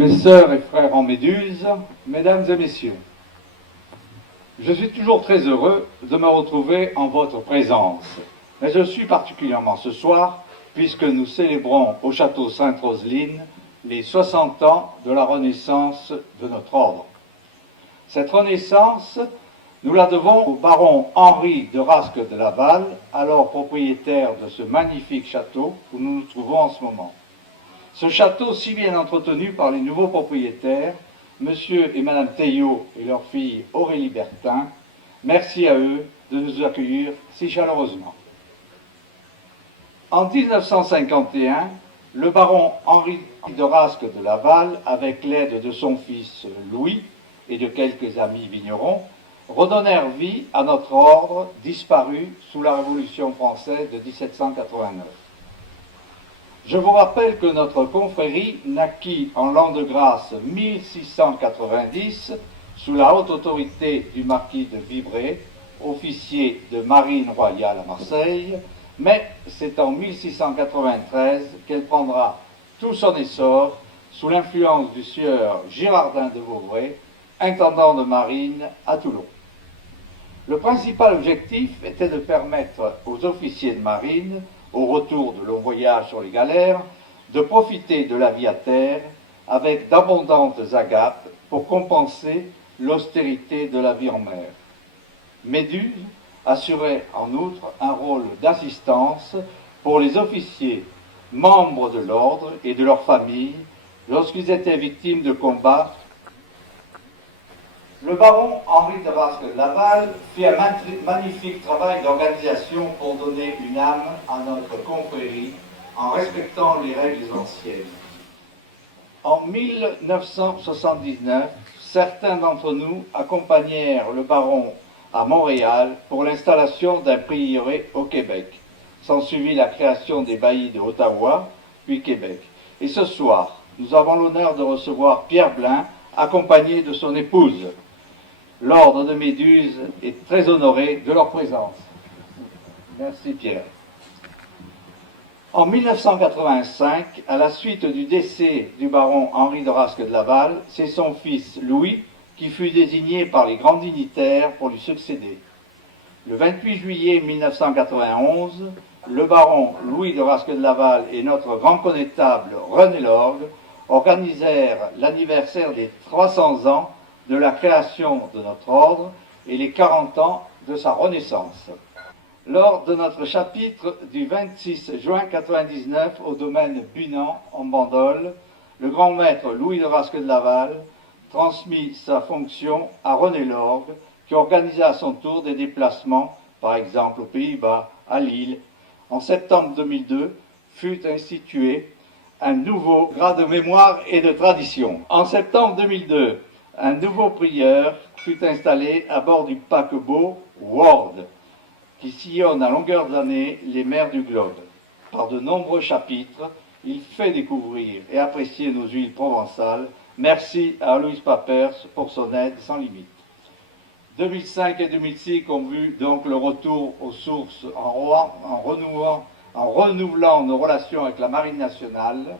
Mes sœurs et frères en Méduse, mesdames et messieurs, je suis toujours très heureux de me retrouver en votre présence, mais je suis particulièrement ce soir puisque nous célébrons au château Sainte-Roseline les 60 ans de la renaissance de notre ordre. Cette renaissance, nous la devons au baron Henri de Rasque de Laval, alors propriétaire de ce magnifique château où nous nous trouvons en ce moment. Ce château, si bien entretenu par les nouveaux propriétaires, Monsieur et Madame Théiot et leur fille Aurélie Bertin, merci à eux de nous accueillir si chaleureusement. En 1951, le baron Henri de Rasque de Laval, avec l'aide de son fils Louis et de quelques amis vignerons, redonnèrent vie à notre ordre disparu sous la Révolution française de 1789. Je vous rappelle que notre confrérie naquit en l'an de grâce 1690 sous la haute autorité du marquis de Vibray, officier de marine royale à Marseille, mais c'est en 1693 qu'elle prendra tout son essor sous l'influence du sieur Girardin de Vauvray, intendant de marine à Toulon. Le principal objectif était de permettre aux officiers de marine, au retour de longs voyages sur les galères, de profiter de la vie à terre avec d'abondantes agates pour compenser l'austérité de la vie en mer. Méduse assurait en outre un rôle d'assistance pour les officiers, membres de l'ordre et de leurs familles, lorsqu'ils étaient victimes de combats. Le baron Henri de Rasque de Laval fit un magnifique travail d'organisation pour donner une âme à notre confrérie en respectant les règles anciennes. En 1979, certains d'entre nous accompagnèrent le baron à Montréal pour l'installation d'un prieuré au Québec. S'ensuivit la création des baillis de Ottawa, puis Québec. Et ce soir, nous avons l'honneur de recevoir Pierre Blain, accompagné de son épouse. L'ordre de Méduse est très honoré de leur présence. Merci Pierre. En 1985, à la suite du décès du baron Henri de Rasque de Laval, c'est son fils Louis qui fut désigné par les grands dignitaires pour lui succéder. Le 28 juillet 1991, le baron Louis de Rasque de Laval et notre grand connétable René Lorgue organisèrent l'anniversaire des 300 ans de la création de notre ordre et les 40 ans de sa renaissance. Lors de notre chapitre du 26 juin 1999 au domaine Bunan, en Bandol, le grand maître Louis de Rasque de Laval transmit sa fonction à René Lorgue, qui organisa à son tour des déplacements, par exemple aux Pays-Bas, à Lille. En septembre 2002, fut institué un nouveau grade de mémoire et de tradition. En septembre 2002, un nouveau prieur fut installé à bord du paquebot Ward, qui sillonne à longueur d'année les mers du globe. Par de nombreux chapitres, il fait découvrir et apprécier nos huiles provençales. Merci à Aloïs Papers pour son aide sans limite. 2005 et 2006 ont vu donc le retour aux sources en renouvelant nos relations avec la Marine nationale.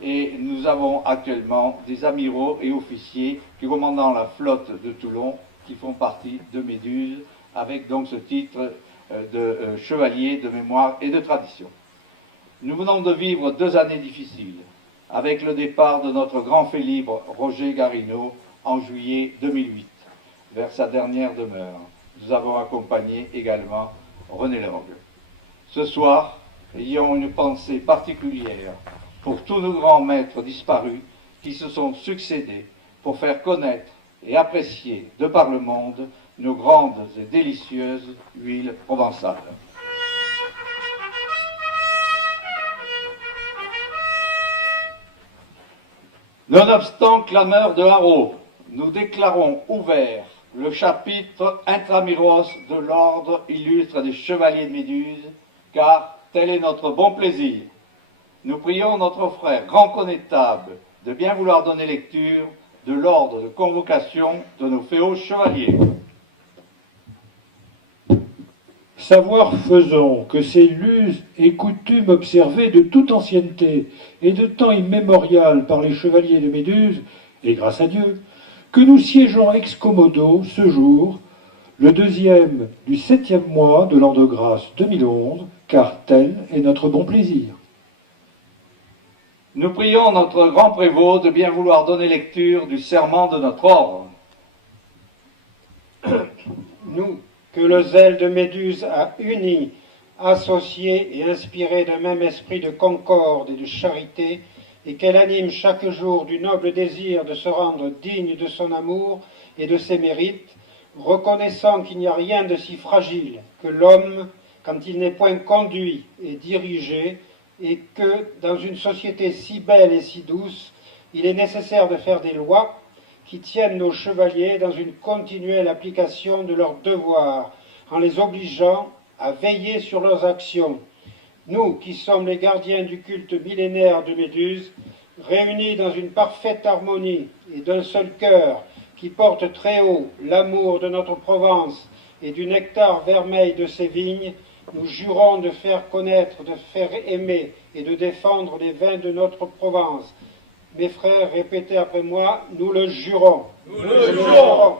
Et nous avons actuellement des amiraux et officiers qui commandent la flotte de Toulon, qui font partie de Méduse, avec donc ce titre de chevalier de mémoire et de tradition. Nous venons de vivre 2 années difficiles, avec le départ de notre grand fait libre Roger Garinaud en juillet 2008, vers sa dernière demeure. Nous avons accompagné également René Lorgue. Ce soir, ayons une pensée particulière pour tous nos grands maîtres disparus qui se sont succédés pour faire connaître et apprécier de par le monde nos grandes et délicieuses huiles provençales. Nonobstant clameur de haro, nous déclarons ouvert le chapitre intramuros de l'ordre illustre des chevaliers de Méduse, car tel est notre bon plaisir. Nous prions notre frère grand connétable de bien vouloir donner lecture de l'ordre de convocation de nos féaux chevaliers. Savoir faisons que c'est l'use et coutume observée de toute ancienneté et de temps immémorial par les chevaliers de Méduse, et grâce à Dieu, que nous siégeons ex commodo ce jour, le 2e du 7e mois de l'an de grâce 2011, car tel est notre bon plaisir. Nous prions notre grand prévôt de bien vouloir donner lecture du serment de notre ordre. Nous, que le zèle de Méduse a unis, associés et inspirés d'un même esprit de concorde et de charité, et qu'elle anime chaque jour du noble désir de se rendre digne de son amour et de ses mérites, reconnaissant qu'il n'y a rien de si fragile que l'homme quand il n'est point conduit et dirigé, et que, dans une société si belle et si douce, il est nécessaire de faire des lois qui tiennent nos chevaliers dans une continuelle application de leurs devoirs, en les obligeant à veiller sur leurs actions. Nous, qui sommes les gardiens du culte millénaire de Méduse, réunis dans une parfaite harmonie et d'un seul cœur, qui porte très haut l'amour de notre Provence et du nectar vermeil de ses vignes, nous jurons de faire connaître, de faire aimer et de défendre les vins de notre Provence. Mes frères, répétez après moi, nous le jurons. Nous le jurons.